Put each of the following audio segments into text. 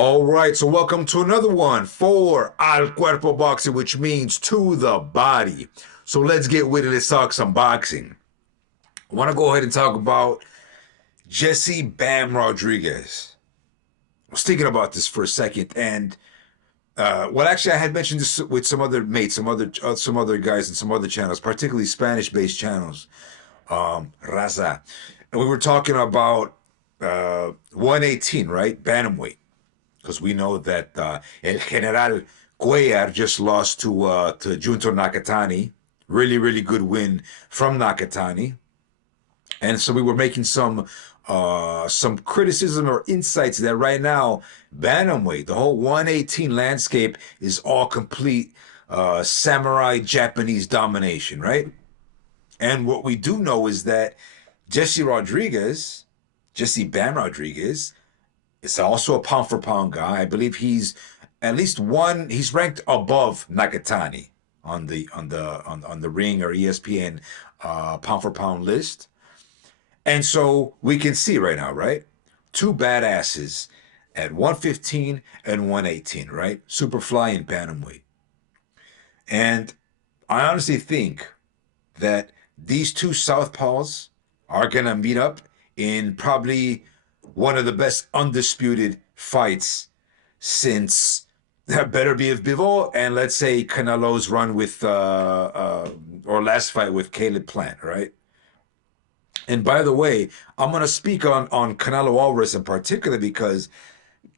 All right, so welcome to another one for Al Cuerpo Boxing, which means to the body. So let's get with it. Let's talk some boxing. I want to go ahead and talk about Jesse Bam Rodriguez. I was thinking about this for a second, and actually, I had mentioned this with some other mates, some other guys, and some other channels, particularly Spanish-based channels, Raza, and we were talking about 118, right, bantamweight, because we know that El General Cuellar just lost to Junto Nakatani. Really, really good win from Nakatani. And so we were making some criticism or insights that right now, bantamweight, the whole 118 landscape is all complete samurai Japanese domination, right? And what we do know is that Jesse Rodriguez, Jesse Bam Rodriguez, is also a pound for pound guy. I believe he's at least one. He's ranked above Nakatani on the Ring or ESPN pound for pound list. And so we can see right now, right? Two badasses at 115 and 118, right? Superfly and bantamweight. And I honestly think that these two southpaws are gonna meet up in probably one of the best undisputed fights since Better Be of Bivol and let's say Canelo's run with or last fight with Caleb Plant, right? And by the way, I'm going to speak on Canelo Alvarez in particular because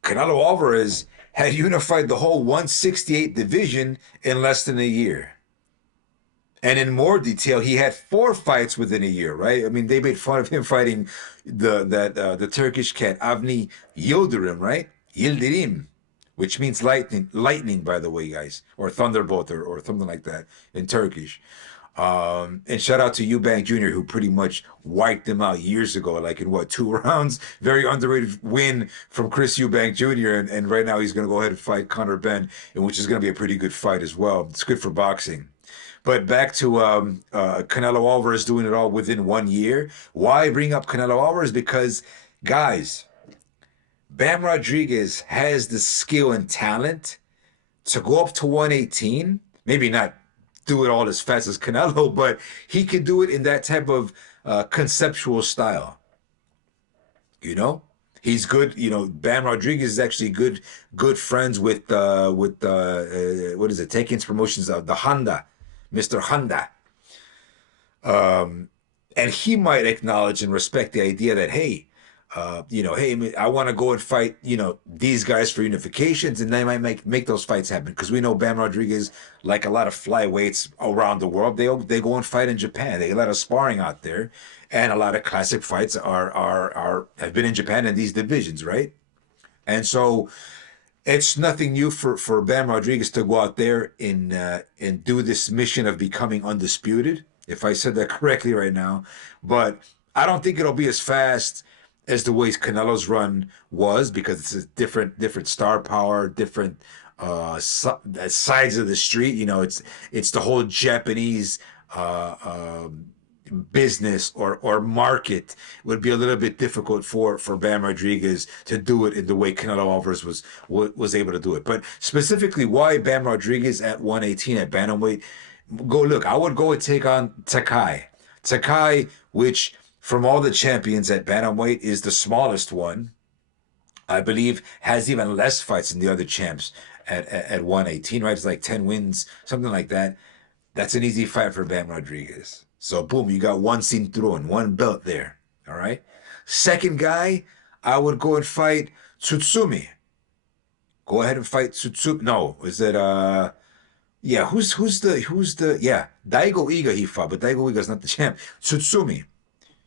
Canelo Alvarez had unified the whole 168 division in less than a year. And in more detail, he had four fights within a year, right? I mean, they made fun of him fighting the Turkish cat Avni Yildirim, right? Yildirim, which means lightning, by the way, guys, or thunderbolt or something like that in Turkish. And shout out to Eubank Jr., who pretty much wiped him out years ago, like in what, 2 rounds? Very underrated win from Chris Eubank Jr. And right now he's going to go ahead and fight Conor Benn, and which is going to be a pretty good fight as well. It's good for boxing. But back to Canelo Alvarez doing it all within 1 year. Why bring up Canelo Alvarez? Because, guys, Bam Rodriguez has the skill and talent to go up to 118. Maybe not do it all as fast as Canelo, but he could do it in that type of conceptual style. You know, he's good. You know, Bam Rodriguez is actually good friends with what is it? Taking promotions of the Honda, Mr. Honda. And he might acknowledge and respect the idea that, hey, hey, I want to go and fight, these guys for unifications, and they might make those fights happen because we know Bam Rodriguez, like a lot of flyweights around the world, they go and fight in Japan. They get a lot of sparring out there, and a lot of classic fights have been in Japan in these divisions, right? And so it's nothing new for Bam Rodriguez to go out there and do this mission of becoming undisputed, if I said that correctly right now. But I don't think it'll be as fast as the way Canelo's run was because it's a different star power, different sides of the street. It's the whole Japanese business or market would be a little bit difficult for Bam Rodriguez to do it in the way Canelo Alvarez was able to do it. But specifically, why Bam Rodriguez at 118 at bantamweight? I would go and take on Takai. Takai, which from all the champions at bantamweight is the smallest one. I believe has even less fights than the other champs at 118, right? It's like 10 wins, something like that. That's an easy fight for Bam Rodriguez. So boom, you got one cinturon, one belt there. All right. Second guy, I would go and fight Tsutsumi. Go ahead and fight Tsutsumi. No, is it yeah, yeah, Daigo Iga he fought, but Daigo Iga's not the champ. Tsutsumi.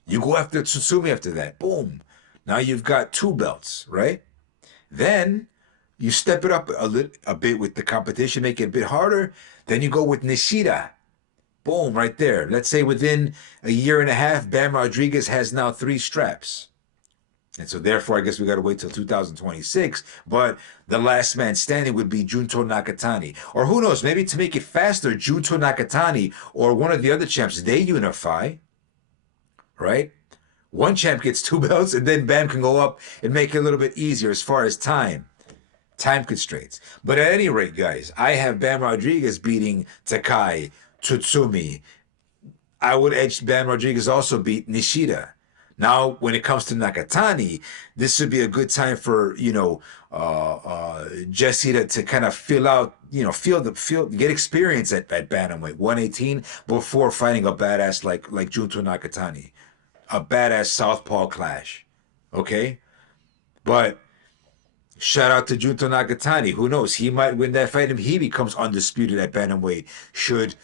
You go after Tsutsumi after that. Boom. Now you've got two belts, right? Then you step it up a bit with the competition, make it a bit harder. Then you go with Nishida. Boom, right there. Let's say within a year and a half, Bam Rodriguez has now 3 straps. And so therefore, I guess we got to wait till 2026. But the last man standing would be Junto Nakatani. Or who knows, maybe to make it faster, Junto Nakatani or one of the other champs, they unify, right? One champ gets 2 belts, and then Bam can go up and make it a little bit easier as far as time. Time constraints. But at any rate, guys, I have Bam Rodriguez beating Takai, Tsutsumi. I would edge Bam Rodriguez also beat Nishida. Now, when it comes to Nakatani, this would be a good time for Jesse to kind of fill out, get experience at bantamweight 118 before fighting a badass like Junto Nakatani, a badass southpaw clash. Okay, but shout out to Junto Nakatani. Who knows? He might win that fight and he becomes undisputed at bantamweight. Should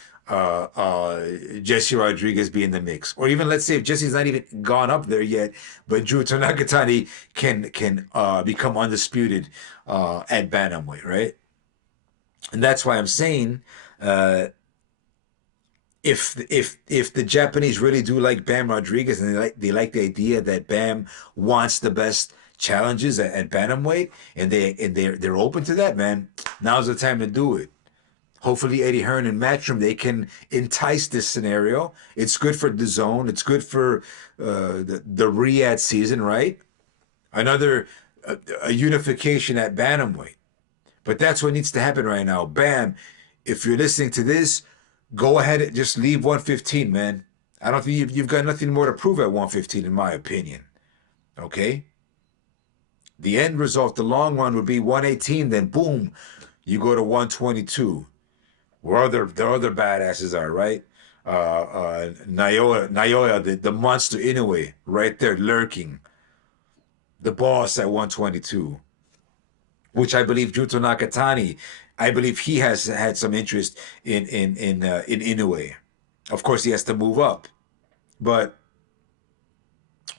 Jesse Rodriguez be in the mix, or even let's say if Jesse's not even gone up there yet, but Junto Nakatani can become undisputed at bantamweight, right? And that's why I'm saying uh, if the Japanese really do like Bam Rodriguez and they like the idea that Bam wants the best challenges at bantamweight and they're open to that, man, now's the time to do it. Hopefully Eddie Hearn and Matchroom they can entice this scenario. It's good for the zone. It's good for the Riyadh season, right? Another a unification at bantamweight. But that's what needs to happen right now. Bam, if you're listening to this, go ahead and just leave 115, man. I don't think you've got nothing more to prove at 115, in my opinion. Okay? The end result, the long run would be 118, then boom, you go to 122. Where the other badasses are, right? Naoya, the monster Inoue, right there lurking. The boss at 122, which I believe Junto Nakatani, I believe he has had some interest in Inoue. Of course, he has to move up, but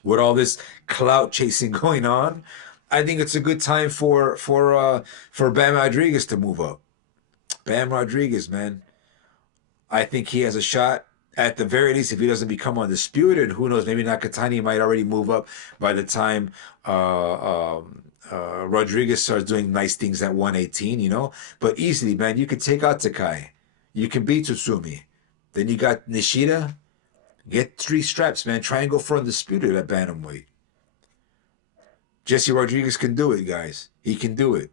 with all this clout chasing going on, I think it's a good time for Bam Rodriguez to move up. Bam Rodriguez, man, I think he has a shot. At the very least, if he doesn't become undisputed, who knows? Maybe Nakatani might already move up by the time Rodriguez starts doing nice things at 118, But easily, man, you can take out Takai. You can beat Tsutsumi. Then you got Nishida. Get 3 straps, man. Try and go for undisputed at bantamweight. Jesse Rodriguez can do it, guys. He can do it.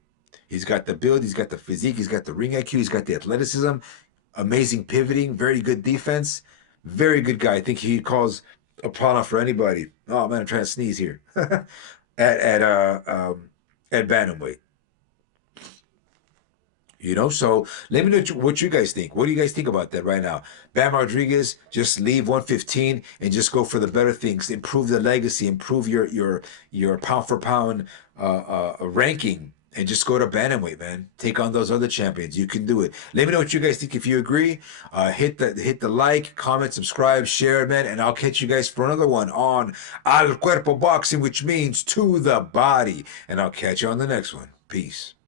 He's got the build, he's got the physique, he's got the ring IQ, he's got the athleticism, amazing pivoting, very good defense, very good guy. I think he calls a problem for anybody. Oh man, I'm trying to sneeze here. At bantamweight. So let me know what you guys think. What do you guys think about that right now? Bam Rodriguez, just leave 115 and just go for the better things. Improve the legacy, improve your pound for pound ranking, and just go to bantamweight, man. Take on those other champions. You can do it. Let me know what you guys think. If you agree, hit the like, comment, subscribe, share, man, and I'll catch you guys for another one on Al Cuerpo Boxing, which means to the body. And I'll catch you on the next one. Peace.